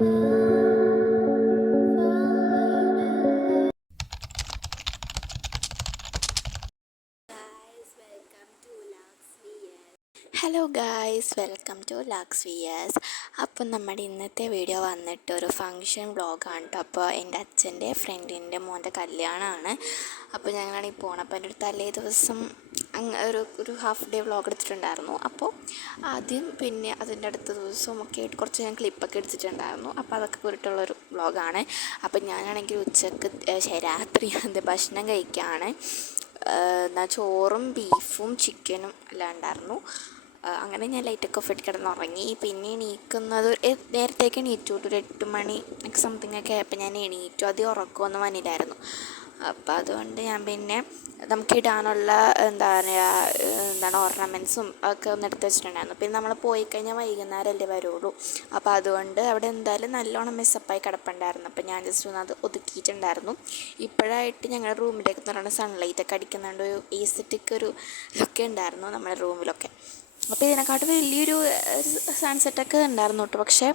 Hello guys, welcome to Lax viewers. അപ്പം നമ്മുടെ ഇന്നത്തെ വീഡിയോ വന്നിട്ട് ഒരു ഫങ്ഷൻ വ്ളോഗാണ് കേട്ടോ. അപ്പോൾ എൻ്റെ അച്ഛൻ്റെ ഫ്രണ്ടിൻ്റെ മോൻ്റെ കല്യാണമാണ്. അപ്പോൾ ഞങ്ങളാണെങ്കിൽ പോകണം. അപ്പോൾ എൻ്റെ ഒരു തലേ ദിവസം ഒരു ഹാഫ് ഡേ വ്ളോഗ് എടുത്തിട്ടുണ്ടായിരുന്നു. അപ്പോൾ ആദ്യം പിന്നെ അതിൻ്റെ അടുത്ത ദിവസവും ഒക്കെ ആയിട്ട് കുറച്ച് ഞാൻ ക്ലിപ്പൊക്കെ എടുത്തിട്ടുണ്ടായിരുന്നു. അപ്പോൾ അതൊക്കെ കൂടിയിട്ടുള്ളൊരു വ്ളോഗാണ്. അപ്പം ഞാനാണെങ്കിൽ ഉച്ചക്ക് രാത്രി ഭക്ഷണം കഴിക്കുകയാണ്. ചോറും ബീഫും ചിക്കനും എല്ലാം ഉണ്ടായിരുന്നു. അങ്ങനെ ഞാൻ ലൈറ്റൊക്കെ ഓഫ് ഇട്ട് കിടന്നുറങ്ങി. പിന്നെ എണീക്കുന്നത് നേരത്തേക്ക് എണീറ്റു, ഒരു 8 മണി സംതിങ് ഒക്കെ ആയപ്പോൾ ഞാൻ എണീറ്റു. അധികം ഉറക്കമൊന്നും വന്നില്ലായിരുന്നു. അപ്പോൾ അതുകൊണ്ട് ഞാൻ പിന്നെ നമുക്ക് ഇടാനുള്ള ഓർണമെൻറ്റ്സും ഒക്കെ ഒന്ന് എടുത്ത് വെച്ചിട്ടുണ്ടായിരുന്നു. പിന്നെ നമ്മൾ പോയി കഴിഞ്ഞാൽ വൈകുന്നേരമല്ലേ വരുള്ളൂ. അപ്പോൾ അതുകൊണ്ട് അവിടെ എന്തായാലും നല്ലോണം മെസ്സപ്പായി കിടപ്പുണ്ടായിരുന്നു. അപ്പോൾ ഞാൻ ജസ്റ്റ് ഒന്ന് അത് ഒതുക്കിയിട്ടുണ്ടായിരുന്നു. ഇപ്പോഴായിട്ട് ഞങ്ങളുടെ റൂമിലേക്ക് എന്ന് പറയുന്നത് സൺലൈറ്റൊക്കെ അടിക്കുന്നുണ്ട്. ഒരു എസ്തെറ്റിക് ഒരു ലുക്ക് ഉണ്ടായിരുന്നു നമ്മുടെ റൂമിലൊക്കെ. അപ്പോൾ ഇതിനെക്കാട്ടും വലിയൊരു സൺസെറ്റൊക്കെ ഉണ്ടായിരുന്നു കേട്ടോ. പക്ഷേ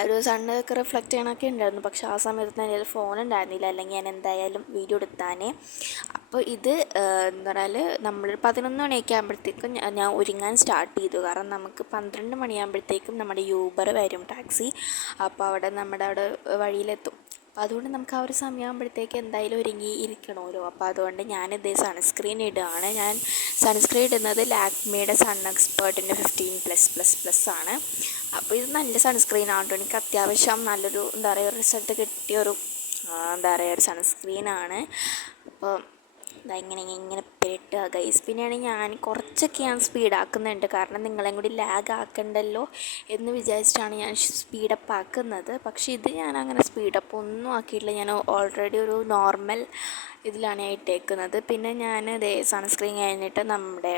ഒരു സണ്ണൊക്കെ റിഫ്ലക്റ്റ് ചെയ്യണമൊക്കെ ഉണ്ടായിരുന്നു. പക്ഷേ ആ സമയത്ത് എൻ്റെ ഫോൺ ഉണ്ടായിരുന്നില്ല, അല്ലെങ്കിൽ ഞാൻ എന്തായാലും വീഡിയോ എടുത്താനേ. അപ്പോൾ ഇത് എന്താ പറഞ്ഞാൽ നമ്മൾ 11 മണിയൊക്കെ ആകുമ്പോഴത്തേക്കും ഞാൻ ഒരുങ്ങാൻ സ്റ്റാർട്ട് ചെയ്തു. കാരണം നമുക്ക് 12 മണിയാകുമ്പോഴത്തേക്കും നമ്മുടെ യൂബർ വരും, ടാക്സി. അപ്പോൾ നമ്മുടെ അവിടെ വഴിയിലെത്തും. അപ്പോൾ അതുകൊണ്ട് നമുക്ക് ആ ഒരു സമയമാകുമ്പോഴത്തേക്ക് എന്തായാലും ഒരുങ്ങി ഇരിക്കണമല്ലോ. അപ്പോൾ അതുകൊണ്ട് ഞാനിതേ സൺസ്ക്രീൻ ഇടുകയാണ്. ഞാൻ സൺസ്ക്രീൻ ഇടുന്നത് ലാക്മിയുടെ സൺ എക്സ്പേർട്ടിൻ്റെ 15+++ ആണ്. അപ്പോൾ ഇത് നല്ല സൺസ്ക്രീനാണ് കേട്ടോ. എനിക്ക് അത്യാവശ്യം നല്ലൊരു റിസൾട്ട് കിട്ടിയൊരു ഒരു സൺസ്ക്രീനാണ്. അപ്പോൾ ഇങ്ങനെ പെട്ടുക ഗൈസ്. പിന്നെയാണെങ്കിൽ ഞാൻ കുറച്ചൊക്കെ സ്പീഡാക്കുന്നുണ്ട്, കാരണം നിങ്ങളെയും കൂടി ലാഗ് ആക്കണ്ടല്ലോ എന്ന് വിചാരിച്ചിട്ടാണ് ഞാൻ സ്പീഡപ്പ് ആക്കുന്നത്. പക്ഷേ ഇത് ഞാൻ അങ്ങനെ സ്പീഡപ്പ് ഒന്നും ആക്കിയിട്ടില്ല. ഞാൻ ഓൾറെഡി ഒരു നോർമൽ ഇതിലാണ് ഞാൻ ഇട്ടേക്കുന്നത്. പിന്നെ ഞാൻ സൺസ്ക്രീൻ കഴിഞ്ഞിട്ട് നമ്മുടെ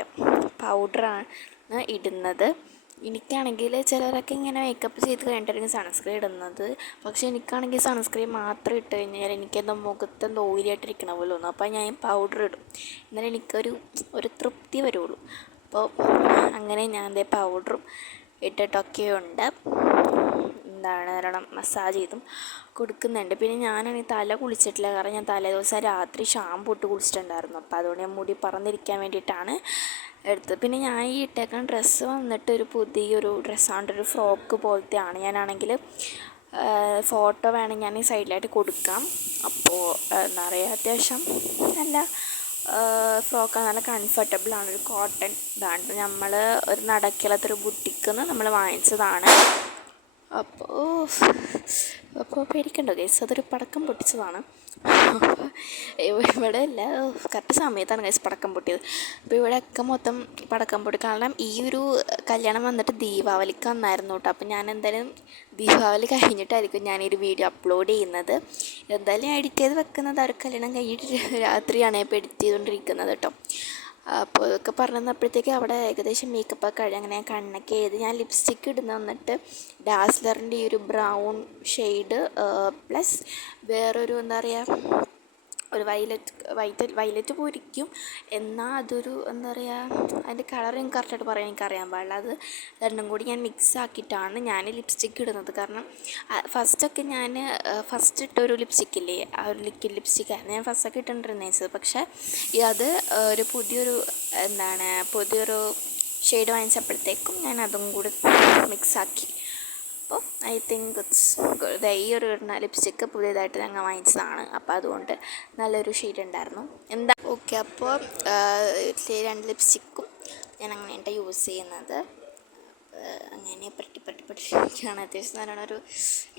പൗഡറാണ് ഇടുന്നത്. എനിക്കാണെങ്കിൽ ചിലരൊക്കെ ഇങ്ങനെ മേക്കപ്പ് ചെയ്ത് കഴിഞ്ഞിട്ടായിരിക്കും സൺസ്ക്രീൻ ഇടുന്നത്. പക്ഷേ എനിക്കാണെങ്കിൽ സൺസ്ക്രീൻ മാത്രം ഇട്ട് കഴിഞ്ഞാൽ എനിക്കെന്തോ മുഖത്തെന്തോ ഓയിലായിട്ടിരിക്കണ പോലെ തോന്നും. അപ്പോൾ ഞാൻ പൗഡർ ഇടും, എന്നാലും എനിക്കൊരു തൃപ്തി വരുള്ളൂ. അപ്പോൾ അങ്ങനെ ഞാൻ പൗഡറും ഇട്ടിട്ടൊക്കെയുണ്ട്. മസാജ് ചെയ്തും കൊടുക്കുന്നുണ്ട്. പിന്നെ ഞാനാണെങ്കിൽ തല കുളിച്ചിട്ടില്ല, കാരണം ഞാൻ തലേ ദിവസം രാത്രി ഷാമ്പു ഇട്ട് കുളിച്ചിട്ടുണ്ടായിരുന്നു. അപ്പോൾ അതുകൊണ്ട് ഞാൻ മുടി പറന്നിരിക്കാൻ വേണ്ടിയിട്ടാണ് എടുത്തത്. പിന്നെ ഞാൻ ഈ ഇട്ടേക്കുന്ന ഡ്രസ്സ് വന്നിട്ട് ഒരു പുതിയൊരു ഡ്രസ്സാണ്, ഒരു ഫ്രോക്ക് പോലത്തെയാണ്. ഞാനാണെങ്കിൽ ഫോട്ടോ വേണമെങ്കിൽ ഞാൻ ഈ സൈഡിലായിട്ട് കൊടുക്കാം. അപ്പോൾ അത്യാവശ്യം നല്ല ഫ്രോക്കാണ്, നല്ല കംഫർട്ടബിളാണ്. ഒരു കോട്ടൺ ഇതാണ്. നമ്മൾ ഒരു നടക്കിലത്തൊരു ബുട്ടിക്കിന്ന് നമ്മൾ വാങ്ങിച്ചതാണ്. അപ്പോൾ പേടിക്കണ്ടോ ഗൈസ്, അതൊരു പടക്കം പൊട്ടിച്ചതാണ്. അപ്പോൾ ഇവിടെ അല്ല, കറക്റ്റ് സമയത്താണ് ഗൈസ് പടക്കം പൊട്ടിയത്. അപ്പോൾ ഇവിടെയൊക്കെ മൊത്തം പടക്കം പൊട്ടി. കാരണം ഈ ഒരു കല്യാണം വന്നിട്ട് ദീപാവലിക്ക് വന്നായിരുന്നു കേട്ടോ. അപ്പോൾ ഞാൻ എന്തായാലും ദീപാവലി കഴിഞ്ഞിട്ടായിരിക്കും ഞാനൊരു വീഡിയോ അപ്ലോഡ് ചെയ്യുന്നത്. എന്തായാലും ഞാൻ എഡിറ്റ് ചെയ്ത് വെക്കുന്നത് ആ ഒരു കല്യാണം കഴിഞ്ഞിട്ട് രാത്രിയാണ് ഇപ്പോൾ എഡിറ്റ് ചെയ്തുകൊണ്ടിരിക്കുന്നത് കേട്ടോ. അപ്പോൾ ഇതൊക്കെ പറഞ്ഞു തന്നപ്പോഴത്തേക്ക് അവിടെ ഏകദേശം മേക്കപ്പൊക്കെ കഴിഞ്ഞ് അങ്ങനെ കണ്ണൊക്കെ എഴുതി. ഞാൻ ലിപ്സ്റ്റിക്ക് ഇടുന്ന വന്നിട്ട് ഡാസ്ലറിൻ്റെ ഈ ഒരു ബ്രൗൺ ഷെയ്ഡ് പ്ലസ് വേറൊരു ഒരു വയലറ്റ് പോയിരിക്കും, എന്നാൽ അതൊരു അതിൻ്റെ കളർ എനിക്ക് കറക്റ്റായിട്ട് പറയാൻ എനിക്കറിയാൻ പാടില്ല. അത് രണ്ടും കൂടി ഞാൻ മിക്സ് ആക്കിയിട്ടാണ് ഞാൻ ലിപ്സ്റ്റിക്ക് ഇടുന്നത്. കാരണം ഫസ്റ്റൊക്കെ ഞാൻ ഇട്ടൊരു ലിപ്സ്റ്റിക്കില്ലേ, ആ ഒരു ലിക്വിഡ് ലിപ്സ്റ്റിക്കായിരുന്നു ഞാൻ ഫസ്റ്റൊക്കെ ഇട്ടുകൊണ്ടിരുന്നത്. പക്ഷേ അത് ഒരു പുതിയൊരു ഷെയ്ഡ് വാങ്ങിച്ചപ്പോഴത്തേക്കും ഞാൻ അതും കൂടി മിക്സാക്കി. അപ്പോൾ ഐ തിങ്ക് ഈ ഒരു ലിപ്സ്റ്റിക്ക് പുതിയതായിട്ട് ഞങ്ങൾ വാങ്ങിച്ചതാണ്. അപ്പോൾ അതുകൊണ്ട് നല്ലൊരു ഷെയ്ഡ് ഉണ്ടായിരുന്നു. ഓക്കെ. അപ്പോൾ 2 ലിപ്സ്റ്റിക്കും ഞാൻ അങ്ങനെയാണ് യൂസ് ചെയ്യുന്നത്. അങ്ങനെ പഠിക്കുകയാണ്. അത്യാവശ്യം നല്ലോണം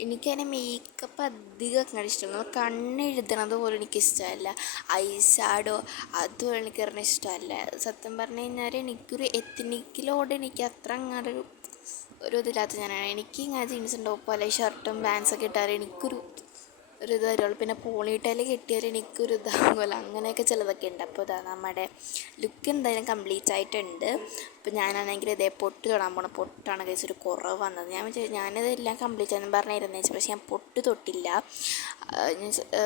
എനിക്കതിനെ മേക്കപ്പ് അധികം അങ്ങനെ ഇഷ്ടമല്ല. കണ്ണെഴുതണത് പോലും എനിക്കിഷ്ടമല്ല. ഐഷാഡോ അതും എനിക്ക് ഇഷ്ടമല്ല. സത്യം പറഞ്ഞു കഴിഞ്ഞാൽ എനിക്കൊരു എത്നിക്കിലോട് എനിക്ക് അത്ര അങ്ങനൊരു ഇതില്ലാത്ത ഞാനാണ്. എനിക്ക് ഇങ്ങനെ ജീൻസും ടോപ്പോ അല്ലെങ്കിൽ ഷർട്ടും പാൻസൊക്കെ ഇട്ടാൽ എനിക്കൊരു ഇത് വരുള്ളൂ. പിന്നെ പോണിട്ടേൽ കെട്ടിയാൽ എനിക്കൊരു ഇതാകുമല്ലോ, അങ്ങനെയൊക്കെ ചിലതൊക്കെ ഉണ്ട്. അപ്പോൾ നമ്മുടെ ലുക്ക് എന്തായാലും കംപ്ലീറ്റ് ആയിട്ടുണ്ട്. അപ്പോൾ ഞാനാണെങ്കിൽ പൊട്ട് തൊടാൻ പോകണം. പൊട്ടാണ് കഴിച്ചൊരു കുറവ് വന്നത്. ഞാനിതെല്ലാം കംപ്ലീറ്റ് ആണെന്ന് പറഞ്ഞിരുന്നേ, പക്ഷേ ഞാൻ പൊട്ട് തൊട്ടില്ല.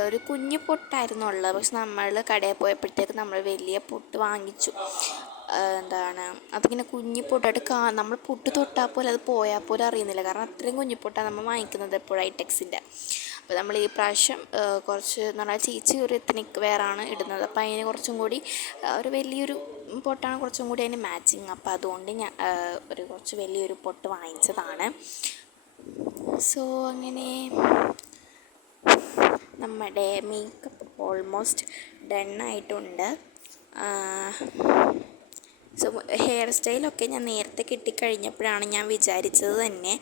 ഒരു കുഞ്ഞു പൊട്ടായിരുന്നു ഉള്ളത്. പക്ഷെ നമ്മൾ കടയിൽ പോയപ്പോഴത്തേക്ക് നമ്മൾ വലിയ പൊട്ട് വാങ്ങിച്ചു. എന്താണ് അതിങ്ങനെ കുഞ്ഞിപ്പൊട്ടായിട്ട് നമ്മൾ പൊട്ട് തൊട്ടാൽ പോലെ അത് പോയാൽ പോലും അറിയുന്നില്ല. കാരണം അത്രയും കുഞ്ഞിപ്പൊട്ടാണ് നമ്മൾ വാങ്ങിക്കുന്നത് എപ്പോഴും ഐറ്റക്സിൻ്റെ. അപ്പോൾ നമ്മൾ ഈ പ്രാവശ്യം കുറച്ച് എന്ന് പറഞ്ഞാൽ ചേച്ചി ഒരു എത്നിക് വെയറാണ് ഇടുന്നത്. അപ്പോൾ അതിന് കുറച്ചും കൂടി ഒരു വലിയൊരു പൊട്ടാണ് കുറച്ചും കൂടി അതിന് മാച്ചിങ്. അപ്പോൾ അതുകൊണ്ട് ഞാൻ ഒരു കുറച്ച് വലിയൊരു പൊട്ട് വാങ്ങിച്ചതാണ്. സോ അങ്ങനെ നമ്മുടെ മേക്കപ്പ് ഓൾമോസ്റ്റ് ഡൺ ആയിട്ടുണ്ട്. സോ ഹെയർ സ്റ്റൈലൊക്കെ ഞാൻ നേരത്തെ കിട്ടിക്കഴിഞ്ഞപ്പോഴാണ് ഞാൻ വിചാരിച്ചത് തന്നെ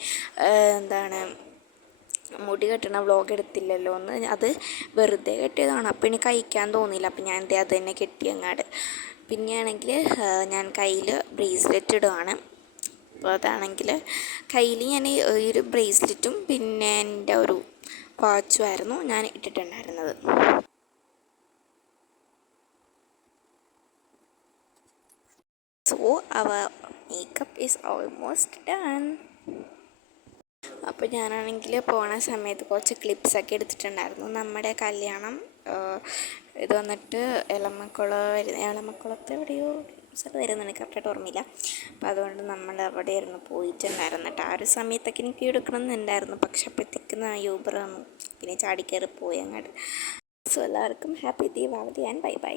എന്താണ് മുടി കെട്ടണ വ്ളോഗ് എടുത്തില്ലല്ലോ എന്ന്. അത് വെറുതെ കെട്ടിയതാണ്. അപ്പോൾ ഇനി കഴിക്കാൻ തോന്നിയില്ല. അപ്പോൾ ഞാൻ അത് തന്നെ കെട്ടിയങ്ങാട്. പിന്നെയാണെങ്കിൽ ഞാൻ കയ്യിൽ ബ്രേസ്ലെറ്റ് ഇടുകയാണ്. അപ്പോൾ അതാണെങ്കിൽ കയ്യിൽ ഞാൻ ഈ ഒരു ബ്രേസ്ലെറ്റും പിന്നെ എൻ്റെ ഒരു വാച്ചുമായിരുന്നു ഞാൻ ഇട്ടിട്ടുണ്ടായിരുന്നത്. സോ അവർ മേക്കപ്പ് ഈസ് ഓൾമോസ്റ്റ് ഡൺ. അപ്പോൾ ഞാനാണെങ്കിൽ പോണ സമയത്ത് കുറച്ച് ക്ലിപ്സൊക്കെ എടുത്തിട്ടുണ്ടായിരുന്നു. നമ്മുടെ കല്യാണം ഇത് വന്നിട്ട് എളമക്കുളത്ത് എവിടെയോ സ്ഥലം വരുന്നുണ്ട്, കറക്റ്റായിട്ട് ഓർമ്മയില്ല. അപ്പോൾ അതുകൊണ്ട് നമ്മൾ അവിടെ ആയിരുന്നു പോയിട്ടുണ്ടായിരുന്നു കേട്ടോ. ആ ഒരു സമയത്തൊക്കെ എനിക്ക് എടുക്കണമെന്നുണ്ടായിരുന്നു. പക്ഷെ അപ്പോഴത്തേക്ക് യൂബർ പിന്നെ ചാടിക്കയറി പോയി അങ്ങോട്ട്. സോ എല്ലാവർക്കും happy Deepavali and bye bye.